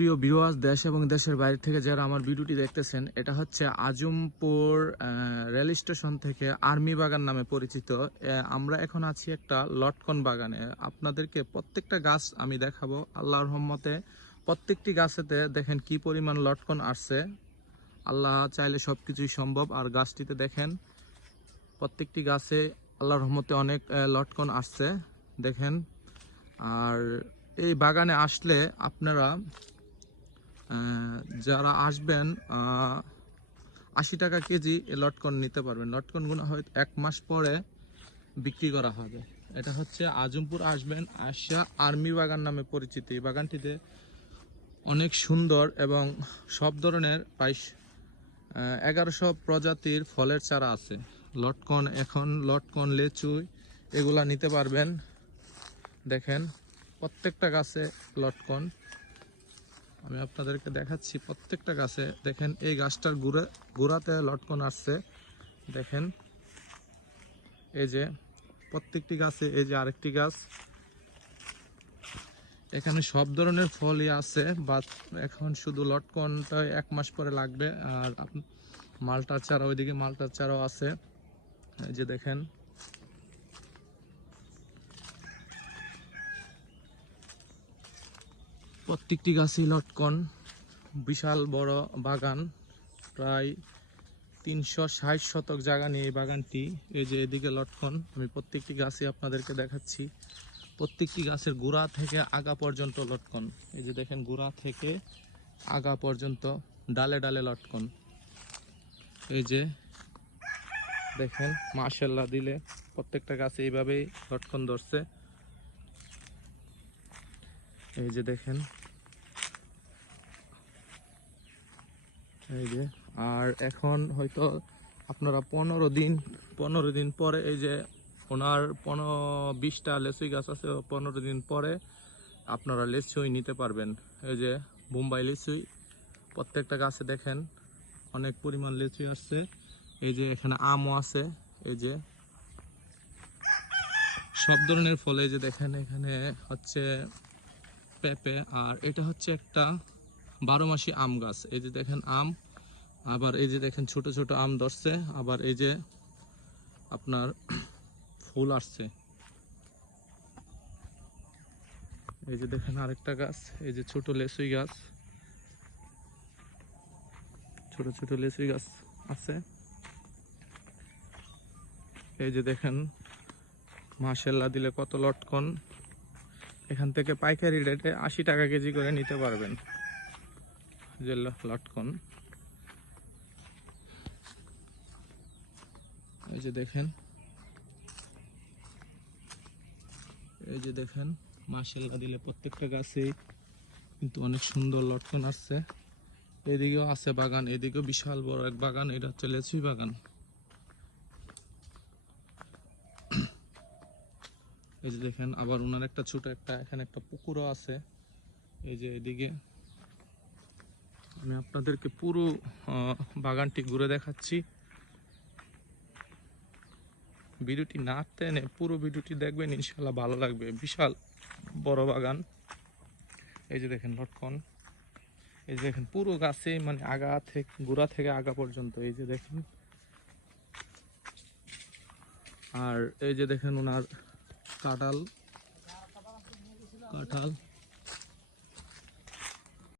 প্রিয় ভিউয়ার্স, দেশ এবং দেশের বাইরে থেকে যারা আমার ভিডিওটি দেখতেছেন, এটা হচ্ছে আজমপুর রেল স্টেশন থেকে আর্মি বাগান নামে পরিচিত। আমরা এখন আছি একটা লটকন বাগানে। আপনাদেরকে প্রত্যেকটা গাছ আমি দেখাবো আল্লাহর রহমতে। প্রত্যেকটি গাছেতে দেখেন কি পরিমাণ লটকন আসছে। আল্লাহ চাইলে সবকিছুই সম্ভব। আর গাছটিতে দেখেন প্রত্যেকটি গাছে আল্লাহর রহমতে অনেক লটকন আসছে দেখেন। আর এই বাগানে আসলে আপনারা যারা আসবেন 80 টাকা কেজি লটকন নিতে পারবেন। লটকনগুলো হয়তো 1 মাস পরে বিক্রি করা হবে। এটা হচ্ছে আজমপুর আসবেন, আসিয়া আর্মি বাগান নামে পরিচিত। এই বাগানটিতে অনেক সুন্দর এবং সব ধরনের প্রায় 1100 প্রজাতির ফলের চারা আছে। লটকন, এখন লটকন, লেচু এগুলা নিতে পারবেন। দেখেন প্রত্যেকটা গাছে লটকন। আমি আপনাদেরকে দেখাচ্ছি প্রত্যেকটা গাছে। দেখেন এই গাছটার গোড়াতে লটকন আসছে দেখেন। এই যে প্রত্যেকটি গাছে, এই যে আরেকটি গাছ, এখানে সব ধরনের ফলই আছে। বাট এখন শুধু লটকনটা 1 মাস পরে লাগবে। আর মালটার চারা, ওইদিকে মালটার চারাও আছে। এই যে দেখেন প্রত্যেকটি গাছই লটকন। বিশাল বড় বাগান, প্রায় 360 শতক জায়গা নিয়ে এই বাগানটি। এই যে এদিকে লটকন, আমি প্রত্যেকটি গাছই আপনাদেরকে দেখাচ্ছি। প্রত্যেকটি গাছের গোড়া থেকে আগা পর্যন্ত লটকন। এই যে দেখেন গোড়া থেকে আগা পর্যন্ত ডালে ডালে লটকন। এই যে দেখেন মাশাআল্লাহ দিলে প্রত্যেকটা গাছে এইভাবেই লটকন ধরছে। এই যে দেখেন, এই যে। আর এখন হয়তো আপনারা 15 দিন পরে, এই যে ওনার 20টা লেচুই গাছ আছে, 15 দিন পরে আপনারা লেচুই নিতে পারবেন। এই যে বোম্বাই লিচুই প্রত্যেকটা গাছে দেখেন অনেক পরিমাণ লিচু আসছে। এই যে এখানে আমও আছে। এই যে সব ধরনের ফল। এই যে দেখেন এখানে হচ্ছে পেঁপে। আর এটা হচ্ছে একটা 12 মাসি আম গাছ। এই যে দেখেন আম, আবার এই যে দেখেন ছোট ছোট আম ধরছে, আবার এই যে আপনার ফুল আসছে। এই যে দেখেন আরেকটা গাছ, এই যে ছোট লেচুই গাছ, ছোট ছোট লেচুই গাছ আছে। এই যে দেখেন মাশাআল্লাহ দিলে কত লটকন। এখান থেকে পাইকারি রেটে 80 টাকা কেজি করে নিতে পারবেন যে লটকন। এই যে দেখেন, এই যে দেখেন মাশাআল্লাহ দিলে প্রত্যেকটা গাছে কিন্তু অনেক সুন্দর লটকন আসছে। এদিকেও আছে বাগান, এদিকেও বিশাল বড় এক বাগান। এটা হচ্ছে লেচুই বাগান। এই যে দেখেন আবার ওনার একটা ছোট একটা এখানে একটা পুকুরও আছে। এই যে এদিকে আমি আপনাদেরকে পুরো বাগানটি ঘুরে দেখাচ্ছি। ভিডিওটি না টেনে পুরো ভিডিওটি দেখবেন, ইনশাল্লাহ ভালো লাগবে। বিশাল বড় বাগান। এই যে দেখেন লটকন। এই যে দেখেন পুরো গাছে, মানে আগা থেকে, গোড়া থেকে আগা পর্যন্ত। এই যে দেখেন, আর এই যে দেখেন ওনার কাঁঠাল।